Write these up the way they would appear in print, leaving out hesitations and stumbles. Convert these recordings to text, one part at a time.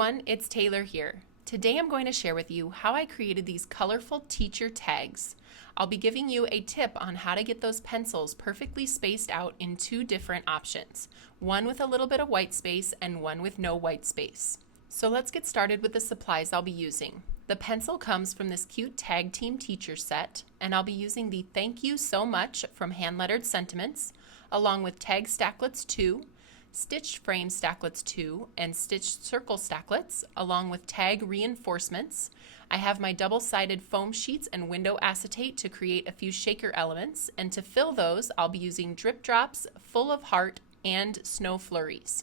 everyone, it's Taylor here. Today I'm going to share with you how I created these colorful teacher tags. I'll be giving you a tip on how to get those pencils perfectly spaced out in two different options, one with a little bit of white space and one with no white space. So let's get started with the supplies I'll be using. The pencil comes from this cute Tag Team Teacher set, and I'll be using the Thank You So Much from Hand Lettered Sentiments, along with Tag Stacklets 2, Stitched Frame Stacklets 2, and Stitched Circle Stacklets, along with tag reinforcements. I have my double-sided foam sheets and window acetate to create a few shaker elements, and to fill those, I'll be using drip drops, full of heart, and snow flurries.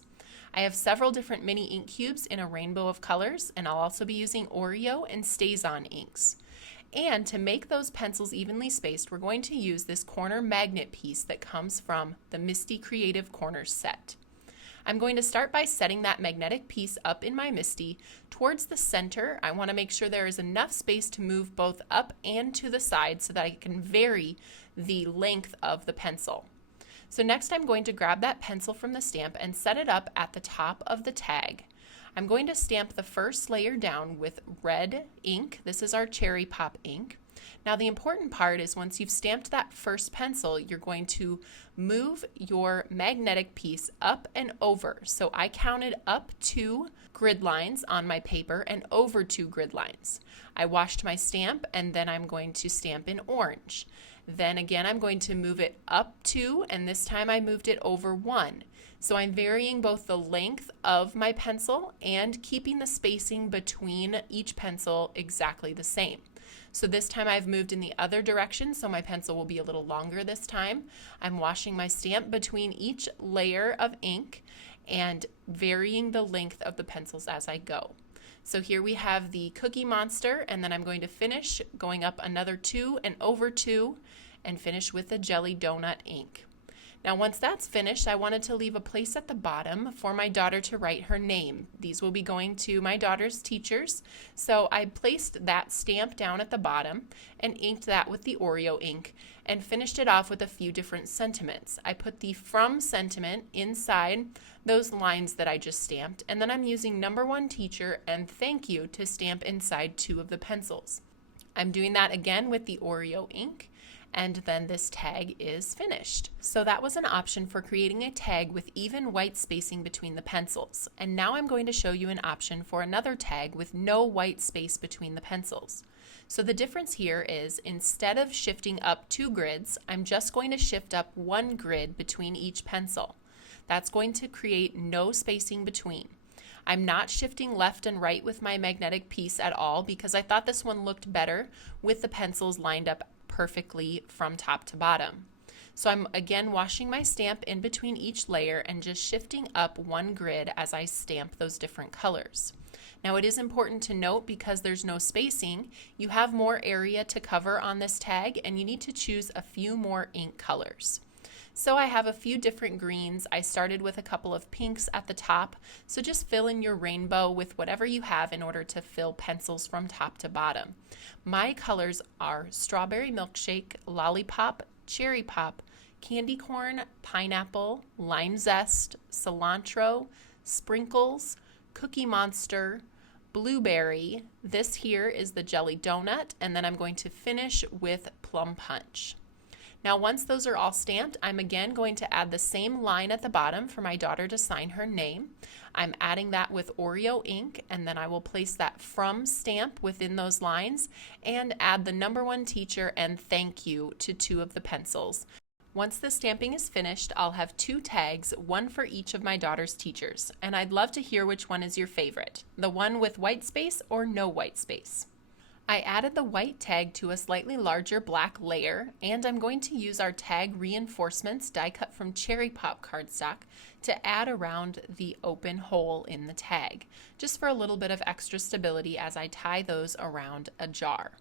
I have several different mini ink cubes in a rainbow of colors, and I'll also be using Oreo and StazOn inks. And to make those pencils evenly spaced, we're going to use this corner magnet piece that comes from the Misty Creative Corners set. I'm going to start by setting that magnetic piece up in my Misty towards the center. I want to make sure there is enough space to move both up and to the side so that I can vary the length of the pencil. So next I'm going to grab that pencil from the stamp and set it up at the top of the tag. I'm going to stamp the first layer down with red ink. This is our Cherry Pop ink. Now the important part is once you've stamped that first pencil, you're going to move your magnetic piece up and over. So I counted up 2 grid lines on my paper and over 2 grid lines. I washed my stamp and then I'm going to stamp in orange. Then again I'm going to move it up 2, and this time I moved it over 1. So I'm varying both the length of my pencil and keeping the spacing between each pencil exactly the same. So this time I've moved in the other direction, so my pencil will be a little longer this time. I'm washing my stamp between each layer of ink and varying the length of the pencils as I go. So here we have the Cookie Monster, and then I'm going to finish going up another 2 and over 2 and finish with the Jelly Donut ink. Now once that's finished, I wanted to leave a place at the bottom for my daughter to write her name. These will be going to my daughter's teachers, so I placed that stamp down at the bottom and inked that with the Oreo ink and finished it off with a few different sentiments. I put the From sentiment inside those lines that I just stamped, and then I'm using Number One Teacher and Thank You to stamp inside 2 of the pencils. I'm doing that again with the Oreo ink, and then this tag is finished. So that was an option for creating a tag with even white spacing between the pencils. And now I'm going to show you an option for another tag with no white space between the pencils. So the difference here is instead of shifting up 2 grids, I'm just going to shift up 1 grid between each pencil. That's going to create no spacing between. I'm not shifting left and right with my magnetic piece at all because I thought this one looked better with the pencils lined up perfectly from top to bottom. So I'm again washing my stamp in between each layer and just shifting up 1 grid as I stamp those different colors. Now it is important to note, because there's no spacing, you have more area to cover on this tag and you need to choose a few more ink colors. So I have a few different greens. I started with a couple of pinks at the top, so just fill in your rainbow with whatever you have in order to fill pencils from top to bottom. My colors are Strawberry Milkshake, Lollipop, Cherry Pop, Candy Corn, Pineapple, Lime Zest, Cilantro, Sprinkles, Cookie Monster, Blueberry. This here is the Jelly Donut, and then I'm going to finish with Plum Punch. Now once those are all stamped, I'm again going to add the same line at the bottom for my daughter to sign her name. I'm adding that with Oreo ink, and then I will place that From stamp within those lines and add the Number One Teacher and Thank You to 2 of the pencils. Once the stamping is finished, I'll have 2 tags, one for each of my daughter's teachers, and I'd love to hear which one is your favorite, the one with white space or no white space. I added the white tag to a slightly larger black layer, and I'm going to use our tag reinforcements die cut from Cherry Pop cardstock to add around the open hole in the tag, just for a little bit of extra stability as I tie those around a jar.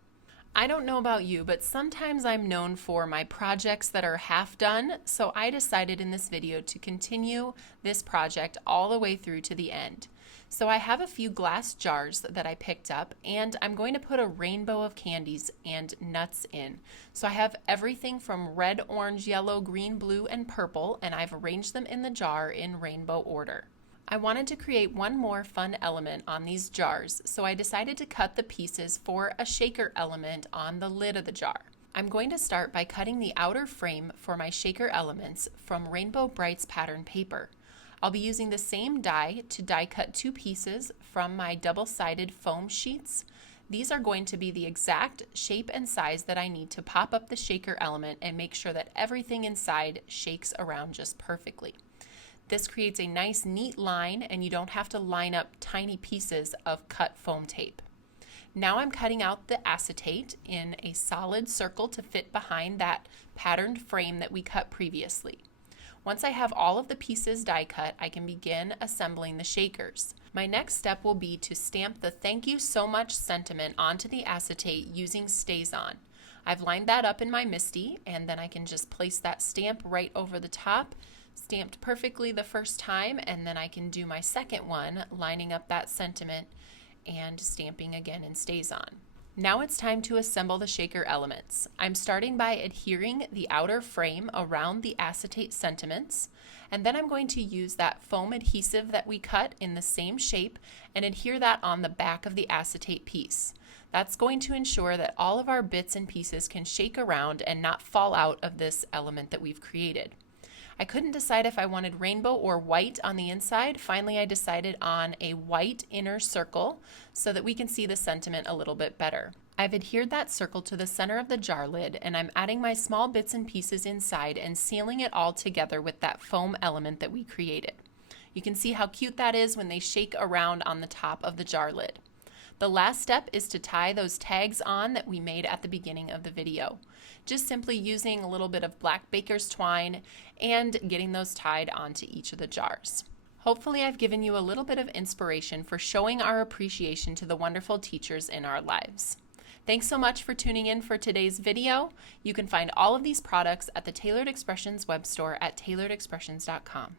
I don't know about you, but sometimes I'm known for my projects that are half done, so I decided in this video to continue this project all the way through to the end. So I have a few glass jars that I picked up, and I'm going to put a rainbow of candies and nuts in. So I have everything from red, orange, yellow, green, blue, and purple, and I've arranged them in the jar in rainbow order. I wanted to create one more fun element on these jars, so I decided to cut the pieces for a shaker element on the lid of the jar. I'm going to start by cutting the outer frame for my shaker elements from Rainbow Brights pattern paper. I'll be using the same die to die cut 2 pieces from my double-sided foam sheets. These are going to be the exact shape and size that I need to pop up the shaker element and make sure that everything inside shakes around just perfectly. This creates a nice neat line, and you don't have to line up tiny pieces of cut foam tape. Now I'm cutting out the acetate in a solid circle to fit behind that patterned frame that we cut previously. Once I have all of the pieces die cut, I can begin assembling the shakers. My next step will be to stamp the "Thank you so much" sentiment onto the acetate using StazOn. I've lined that up in my MISTI, and then I can just place that stamp right over the top, stamped perfectly the first time, and then I can do my second one, lining up that sentiment and stamping again in StazOn. Now it's time to assemble the shaker elements. I'm starting by adhering the outer frame around the acetate sentiments, and then I'm going to use that foam adhesive that we cut in the same shape and adhere that on the back of the acetate piece. That's going to ensure that all of our bits and pieces can shake around and not fall out of this element that we've created. I couldn't decide if I wanted rainbow or white on the inside. Finally, I decided on a white inner circle so that we can see the sentiment a little bit better. I've adhered that circle to the center of the jar lid, and I'm adding my small bits and pieces inside and sealing it all together with that foam element that we created. You can see how cute that is when they shake around on the top of the jar lid. The last step is to tie those tags on that we made at the beginning of the video. Just simply using a little bit of black baker's twine and getting those tied onto each of the jars. Hopefully I've given you a little bit of inspiration for showing our appreciation to the wonderful teachers in our lives. Thanks so much for tuning in for today's video. You can find all of these products at the Tailored Expressions web store at tailoredexpressions.com.